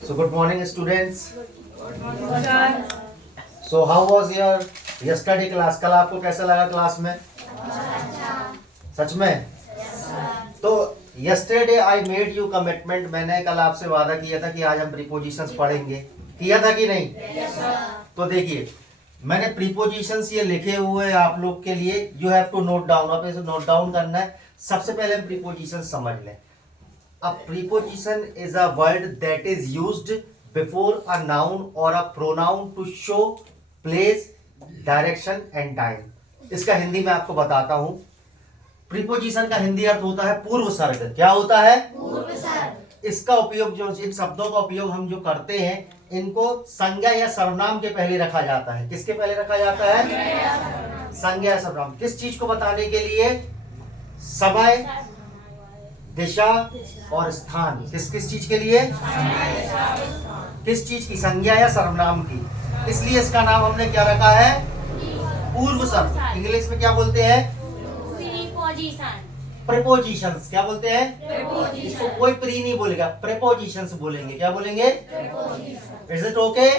So good morning, students. So how was your yesterday class? कल आपको कैसा लगा क्लास में? सच में? तो yesterday I made you commitment. मैंने कल आपसे वादा किया था कि आज हम प्रीपोजिशंस पढ़ेंगे. किया था कि नहीं? तो देखिए, मैंने प्रीपोजिशंस ये लिखे हुए हैं आप लोग के लिए. You have to note down. आप इसे नोट डाउन करना है. सबसे पहले हम प्रीपोजिशन समझ लें. A preposition is a word that is used before a noun or a pronoun to show place, direction and time. इसका हिंदी में आपको बताता हूं. प्रीपोजिशन का हिंदी अर्थ होता है पूर्व सर्ग. क्या होता है? पूर्व सर्ग. इसका उपयोग जो इन शब्दों का उपयोग हम जो करते हैं, इनको संज्ञा या सर्वनाम के पहले रखा जाता है. किसके पहले रखा जाता है? संज्ञा या सर्वनाम. किस चीज को बताने के लिए? समय, दिशा और स्थान. किस किस चीज के लिए? किस चीज की? संज्ञा या सर्वनाम की. इसलिए इसका नाम हमने क्या रखा है? पूर्व सर्ग. इंग्लिश में क्या बोलते हैं? प्रीपोजिशंस. क्या बोलते हैं? इसको कोई प्री नहीं बोलेगा, प्रीपोजिशंस बोलेंगे. क्या बोलेंगे? Is it okay?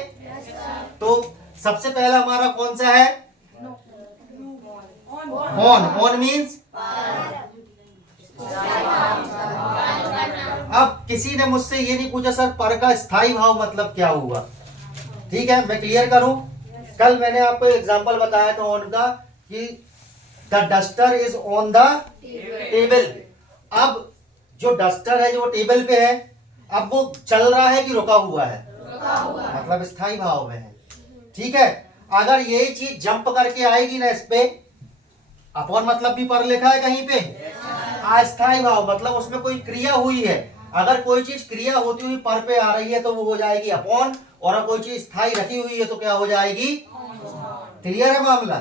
तो सबसे पहला हमारा कौन सा है? ऑन. On means. अब किसी ने मुझसे ये नहीं पूछा सर पर का स्थायी भाव मतलब क्या हुआ. ठीक है, मैं क्लियर करूं. कल मैंने आपको एग्जांपल बताया था ऑन का कि the duster is on the table. अब जो डस्टर है जो टेबल पे है, अब वो चल रहा है कि रुका हुआ है? मतलब स्थायी भाव में है. ठीक है. अगर यही चीज जंप करके आएगी ना इस पे, अपॉन मतलब भी पर लिखा है कहीं पे. अस्थायी भाव मतलब उसमें कोई क्रिया हुई है. अगर कोई चीज क्रिया होती हुई पर पे आ रही है तो वो हो जाएगी अपॉन, और अगर कोई चीज स्थायी रखी हुई है तो क्या हो जाएगी? क्लियर है मामला?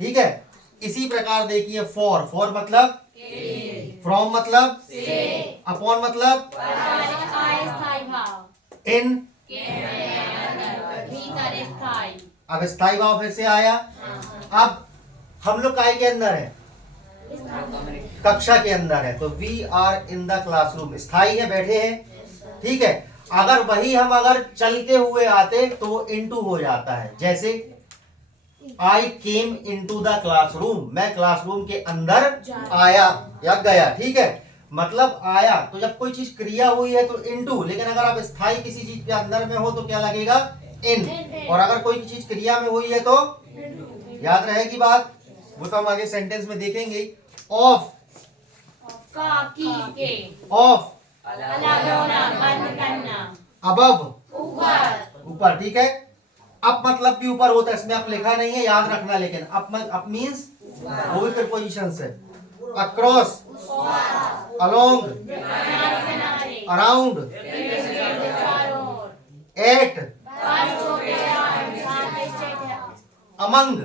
ठीक है. इसी प्रकार देखिए फॉर. फॉर मतलब फ्रॉम मतलब अपॉन मतलब इन. अब स्थायी भाव फिर से आया. अब हम लोग काय के अंदर है? कक्षा के अंदर है. तो we are in the classroom. स्थायी है, बैठे हैं. ठीक है. अगर वही हम अगर चलते हुए आते तो इनटू हो जाता है. जैसे आई केम इनटू द क्लासरूम. मैं क्लासरूम के अंदर आया या गया. ठीक है. मतलब आया. तो जब कोई चीज क्रिया हुई है तो इनटू, लेकिन अगर आप स्थायी किसी चीज के अंदर में हो तो क्या लगेगा? इन. और अगर कोई चीज क्रिया में हुई है तो याद रहेगी बात. वो तो हम आगे सेंटेंस में देखेंगे. ऑफ. ऑफ. अबव. ऊपर. ठीक है. अप मतलब भी ऊपर होता है. इसमें आप लिखा नहीं है, याद रखना. लेकिन अप मींस वो भी प्रीपोजिशन है. Across. Along. Around. At. Among.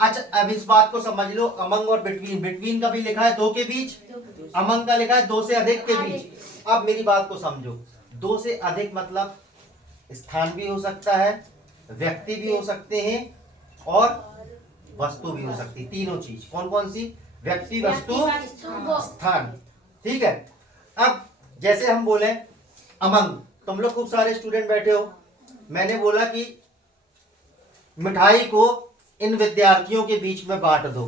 अच्छा, अब इस बात को समझ लो. अमंग और बिटवीन. बिटवीन का भी लिखा है दो के बीच. अमंग का लिखा है दो से अधिक के बीच. अब मेरी बात को समझो. दो से अधिक मतलब स्थान भी हो सकता है, व्यक्ति भी हो सकते हैं और वस्तु भी हो सकती है. तीनों चीज. कौन कौन सी? व्यक्ति, वस्तु, स्थान. ठीक है. अब जैसे हम बोले अमंग. तुम लोग खूब सारे स्टूडेंट बैठे हो. मैंने बोला कि मिठाई को इन विद्यार्थियों के बीच में बांट दो.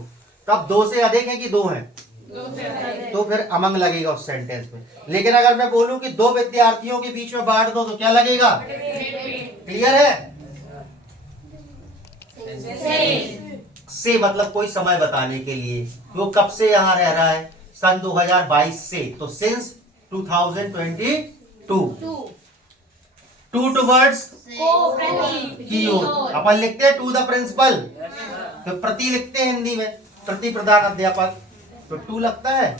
तब दो से अधिक है कि दो हैं? तो फिर अमंग लगेगा उस सेंटेंस में. लेकिन अगर मैं बोलूं कि दो विद्यार्थियों के बीच में बांट दो तो क्या लगेगा? क्लियर है? से मतलब कोई समय बताने के लिए. वो कब से यहां रह रहा है? सन 2022 से. तो सिंस 2022. टू टुवर्ड्स की ओर. अपन लिखते हैं टू द प्रिंसिपल. तो प्रति लिखते हैं हिंदी में, प्रति प्रधान अध्यापक. तो टू लगता है.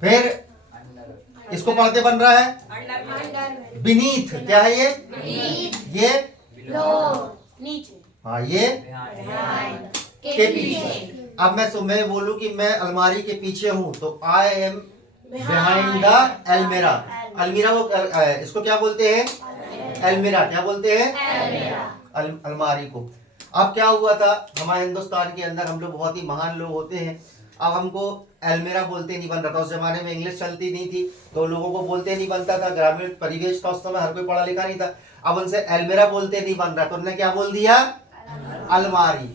फिर इसको पढ़ते बन रहा है बीनीथ. क्या है ये? ये हाँ, ये के पीछे. अब मैं बोलूं कि मैं अलमारी के पीछे हूं तो आई एम बिहाइंड द अलमीरा. अलमीरा वो इसको क्या बोलते हैं? अलमीरा. क्या बोलते हैं? अलमारी को. अब क्या हुआ था हमारे हिंदुस्तान के अंदर, हम लोग बहुत ही महान लोग होते हैं. अब हमको एल्मेरा बोलते नहीं बन रहा था। उस जमाने में इंग्लिश चलती नहीं थी तो लोगों को बोलते नहीं बनता था, ग्रामीण परिवेश था उस समय, हर कोई पढ़ा लिखा नहीं था। अब उनसे एल्मेरा बोलते नहीं बन रहा तो उन्होंने क्या बोल दिया, अलमारी।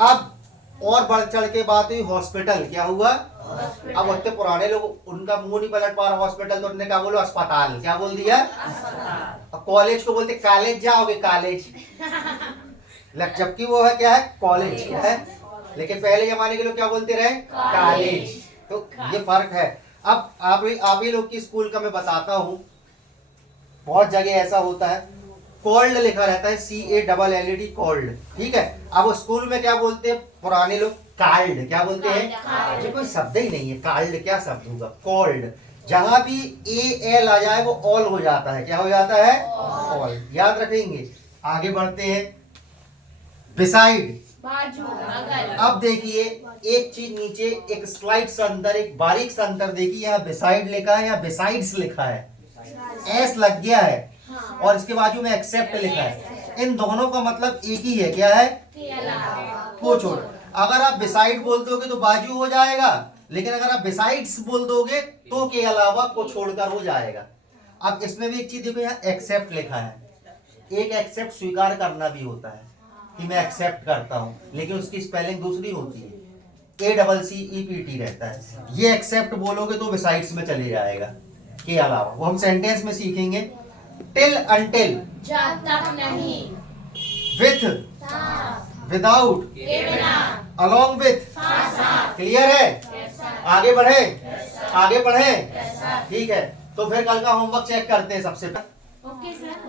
अब और बढ़ चढ़ के बात हुई हॉस्पिटल, क्या हुआ, अब उतने पुराने लोग उनका मुंह नहीं पलट पा रहा हॉस्पिटल तो उन्होंने क्या बोलो, अस्पताल, क्या बोल दिया। अब कॉलेज को बोलते कॉलेज जाओगे, कॉलेज, जबकि वो है क्या है, कॉलेज है, लेकिन पहले जमाने के लोग क्या बोलते रहे, कॉलेज। तो ये फर्क है। अब आप ही लोग की स्कूल का मैं बताता हूँ, बहुत जगह ऐसा होता है कोल्ड लिखा रहता है, CALLED कोल्ड, ठीक है। अब स्कूल में क्या बोलते हैं पुराने लोग, काल्ड, क्या बोलते हैं, ये कोई शब्द ही नहीं है, काल्ड क्या शब्द होगा, कोल्ड। जहां भी AL आ जाए वो ऑल हो जाता है, क्या हो जाता है, ऑल, याद रखेंगे। आगे बढ़ते हैं, बिसाइड, बाजू, बगल। अब देखिए एक चीज नीचे, एक स्लाइड सा अंदर, एक बारीक सा अंदर देखिए, यहाँ बिसाइड लिखा है या बिसाइड्स लिखा है, एस लग गया है और इसके बाजू में एक्सेप्ट लिखा है। इन दोनों का मतलब एक ही है, क्या है, को छोड़। अगर आप बिसाइड बोल दोगे तो बाजू हो जाएगा, लेकिन अगर आप बिसाइड्स बोल दोगे तो के अलावा को छोड़कर हो जाएगा। अब इसमें भी एक चीज देखो, यहाँ एक्सेप्ट लिखा है, एक एक्सेप्ट स्वीकार करना भी होता है कि मैं एक्सेप्ट करता हूं, लेकिन उसकी स्पेलिंग दूसरी होती है, ACCEPT रहता है। ये एक्सेप्ट बोलोगे तो बिसाइड्स में चले जाएगा, के अलावा। वो हम सेंटेंस में सीखेंगे। टिल, अंटिल, जब तक नहीं, विथ, साथ, विदाउट, के बिना, अलोंग विथ, साथ साथ। क्लियर है, आगे बढ़े, आगे बढ़े, सर। ठीक है। तो फिर कल का होमवर्क चेक करते हैं सबसे पहले। Okay sir.